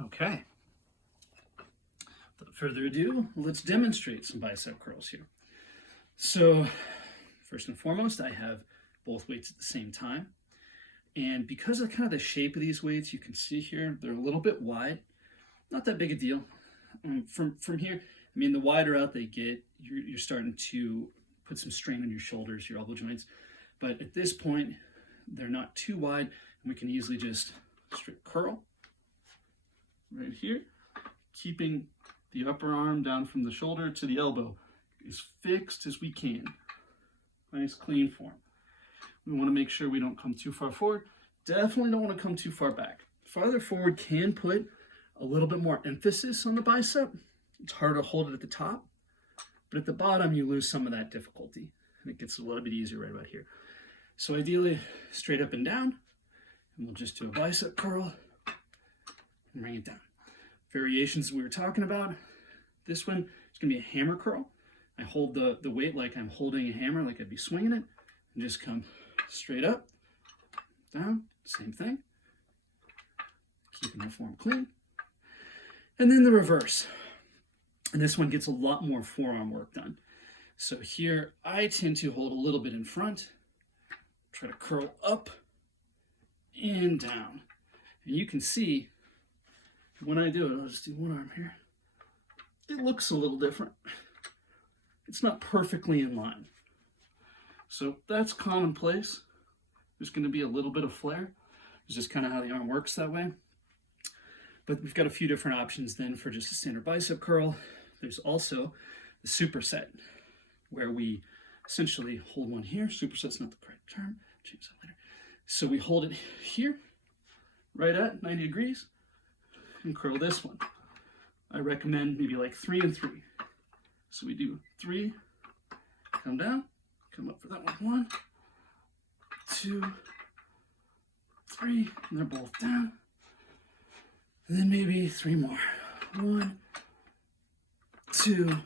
Okay, without further ado, let's demonstrate some bicep curls here. So first and foremost, I have both weights at the same time. And because of kind of the shape of these weights, you can see here, they're a little bit wide. Not that big a deal. From here, I mean, the wider out they get, you're starting to put some strain on your shoulders, your elbow joints. But at this point, they're not too wide, and we can easily just straight curl right here, keeping the upper arm down from the shoulder to the elbow as fixed as we can. Nice clean form. We want to make sure we don't come too far forward. Definitely don't want to come too far back. Farther forward can put a little bit more emphasis on the bicep. It's harder to hold it at the top, but at the bottom you lose some of that difficulty, and it gets a little bit easier right about here. So ideally, straight up and down, and we'll just do a bicep curl and bring it down. Variations we were talking about. This one is going to be a hammer curl. I hold the weight like I'm holding a hammer, like I'd be swinging it, and just come straight up, down, same thing. Keeping the form clean. And then the reverse. And this one gets a lot more forearm work done. So here, I tend to hold a little bit in front, try to curl up and down. And you can see, when I do it, I'll just do one arm here. It looks a little different. It's not perfectly in line. So that's commonplace. There's going to be a little bit of flare. It's just kind of how the arm works that way. But we've got a few different options then for just a standard bicep curl. There's also the superset, where we essentially hold one here. Superset's not the correct term. Change that later. So we hold it here, right at 90 degrees, and curl this one. I recommend maybe like 3 and 3. So we do 3, come down, come up for that one. 1, 2, 3, and they're both down. And then maybe 3 more. 1, 2,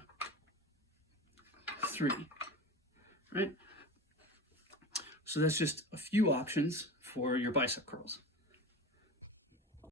3. Right? So that's just a few options for your bicep curls.